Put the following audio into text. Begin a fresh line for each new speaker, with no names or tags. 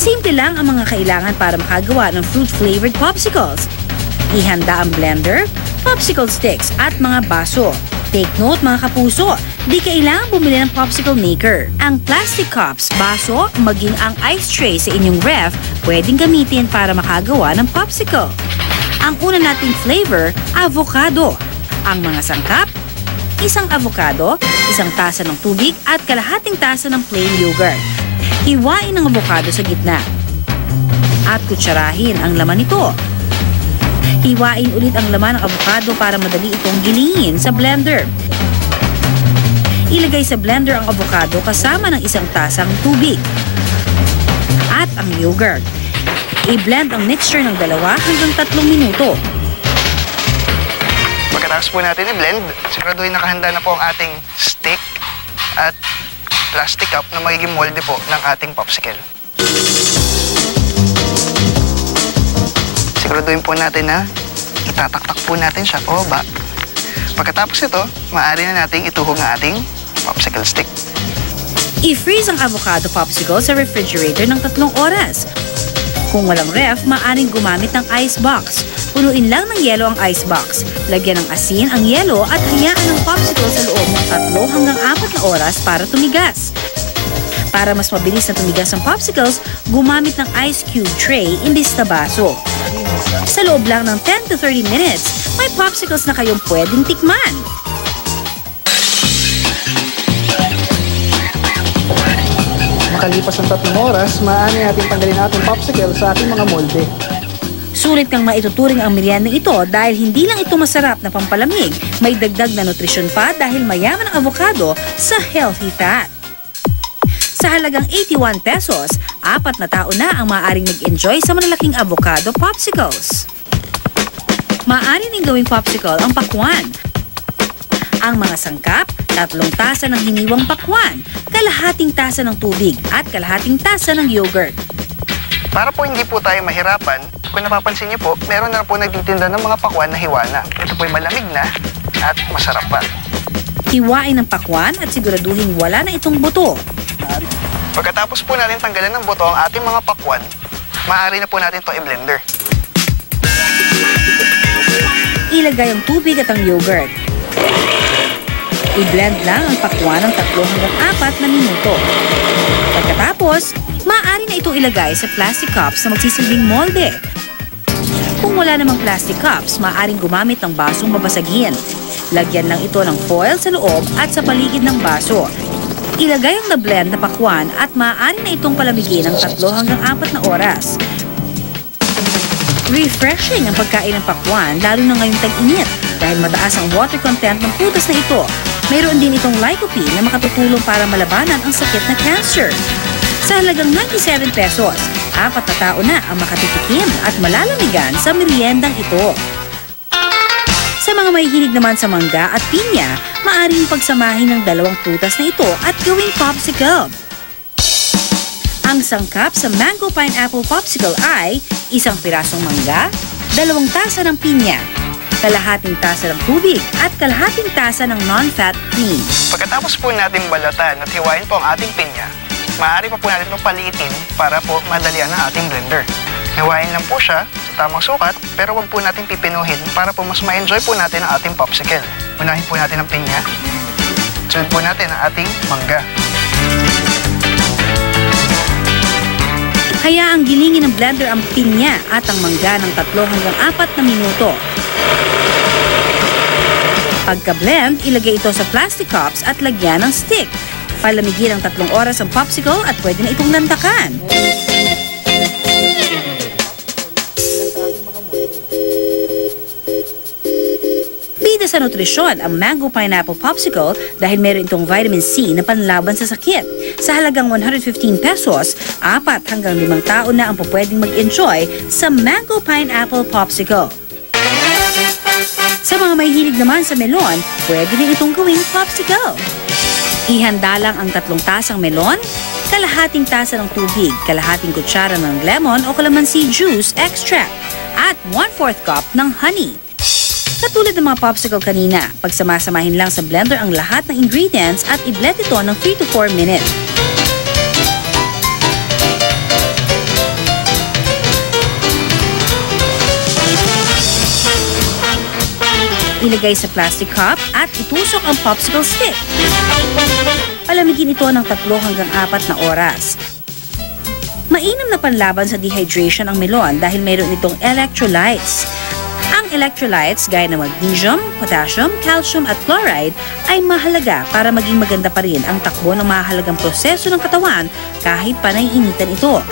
Simple lang ang mga kailangan para makagawa ng fruit-flavored popsicles. Ihanda ang blender, popsicle sticks at mga baso. Take note mga kapuso, di kailangan bumili ng popsicle maker. Ang plastic cups, baso, maging ang ice tray sa inyong ref, pwedeng gamitin para makagawa ng popsicle. Ang una nating flavor, avocado. Ang mga sangkap, isang avocado, isang tasa ng tubig at kalahating tasa ng plain yogurt. Hiwain ang avocado sa gitna. At kutsarahin ang laman nito. Hiwain ulit ang laman ng avocado para madali itong gilingin sa blender. Ilagay sa blender ang avocado kasama ng isang tasang tubig. At ang yogurt. I-blend ang mixture ng dalawa hanggang tatlong minuto.
Pagkatapos po natin i-blend, siguraduhin nakahanda na po ang ating stick at plastic cup na magiging molde po ng ating popsicle. Siguraduhin po natin na itataktak po natin siya pababa. Pagkatapos ito, maaari na nating ituhog ang ating popsicle stick.
I-freeze ang avocado popsicle sa refrigerator ng tatlong oras. Kung walang ref, maaaring gumamit ng ice box. Punuin lang ng yelo ang ice box. Lagyan ng asin ang yelo at hayaan ang popsicle sa loob ng tatlo hanggang apat na oras para tumigas. Para mas mabilis na tumigas ang popsicles, gumamit ng ice cube tray imbis na baso. Sa loob lang ng 10 to 30 minutes, may popsicles na kayong pwedeng tikman.
Makalipas ang tatlong oras, maaari natin tanggalin ating popsicle sa ating mga molde.
Sulit kang maituturing ang merienda ito dahil hindi lang ito masarap na pampalamig, may dagdag na nutrisyon pa dahil mayaman ang avocado sa healthy fat. Sa halagang 81 pesos, apat na tao na ang maaaring mag-enjoy sa malalaking avocado popsicles. Maaari ning gawing popsicle ang pakwan. Ang mga sangkap, tatlong tasa ng hiniwang pakwan, kalahating tasa ng tubig at kalahating tasa ng yogurt.
Para po hindi po tayo mahirapan, kung napapansin niyo po, meron na po nagtitinda ng mga pakwan na hiwana. Ito po'y malamig na at masarap pa.
Hiwain ang pakwan at siguraduhin wala na itong buto.
Pagkatapos po natin tanggalin ng buto ang ating mga pakwan, maaari na po natin ito i-blender.
Ilagay ang tubig at ang yogurt. I-blend lang ang pakwan ng 3 hanggang 4 na minuto. Pagkatapos, maaari na itong ilagay sa plastic cups na magsisilbing molde. Kung wala namang plastic cups, maaaring gumamit ng basong babasagin. Lagyan lang ito ng foil sa loob at sa paligid ng baso. Ilagay ang na-blend na pakwan at maaari na itong palamigin ng 3 hanggang 4 na oras. Refreshing ang pagkain ng pakwan lalo na ngayong tag-init dahil mataas ang water content ng prutas na ito. Mayroon din itong lycopene na makatutulong para malabanan ang sakit na cancer. Sa halagang 97 pesos, apat na tao na ang makatitikim at malalamigan sa meriendang ito. Sa mga may hilig naman sa mangga at pinya, maaaring pagsamahin ng dalawang prutas na ito at gawing popsicle. Ang sangkap sa Mango Pineapple Popsicle ay isang pirasong mangga, dalawang tasa ng pinya, kalahating tasa ng tubig at kalahating tasa ng non-fat cream.
Pagkatapos po natin balatan at hiwain po ang ating pinya, maaari pa po natin itong paliitin para po madalian ang ating blender. Hiwain lang po siya sa tamang sukat, pero wag po natin pipinuhin para po mas ma-enjoy po natin ang ating popsicle. Unahin po natin ang pinya, sunod po natin ang ating mangga.
Hayaang gilingin ng blender ang pinya at ang mangga ng 3 hanggang 4 na minuto. Pagka-blend, ilagay ito sa plastic cups at lagyan ng stick. Palamigin ng tatlong oras ang popsicle at pwede na itong lantakan. Bida sa nutrisyon ang Mango Pineapple Popsicle dahil meron itong vitamin C na panlaban sa sakit. Sa halagang 115 pesos, apat hanggang limang tao na ang pupwedeng mag-enjoy sa Mango Pineapple Popsicle. Sa mga may hilig naman sa melon, pwede din itong gawing popsicle. Ihanda lang ang tatlong tasang melon, kalahating tasa ng tubig, kalahating kutsara ng lemon o calamansi juice extract, at 1-4 cup ng honey. Katulad ng mga popsicle kanina, pagsamasamahin lang sa blender ang lahat ng ingredients at i-blend ito ng 3 to 4 minutes. Ilagay sa plastic cup at itusok ang popsicle stick. Palamigin ito ng tatlo hanggang apat na oras. Mainam na panlaban sa dehydration ang melon dahil mayroon itong electrolytes. Ang electrolytes gaya ng magnesium, potassium, calcium at chloride ay mahalaga para maging maganda pa rin ang takbo ng mahalagang proseso ng katawan kahit panay initan ito.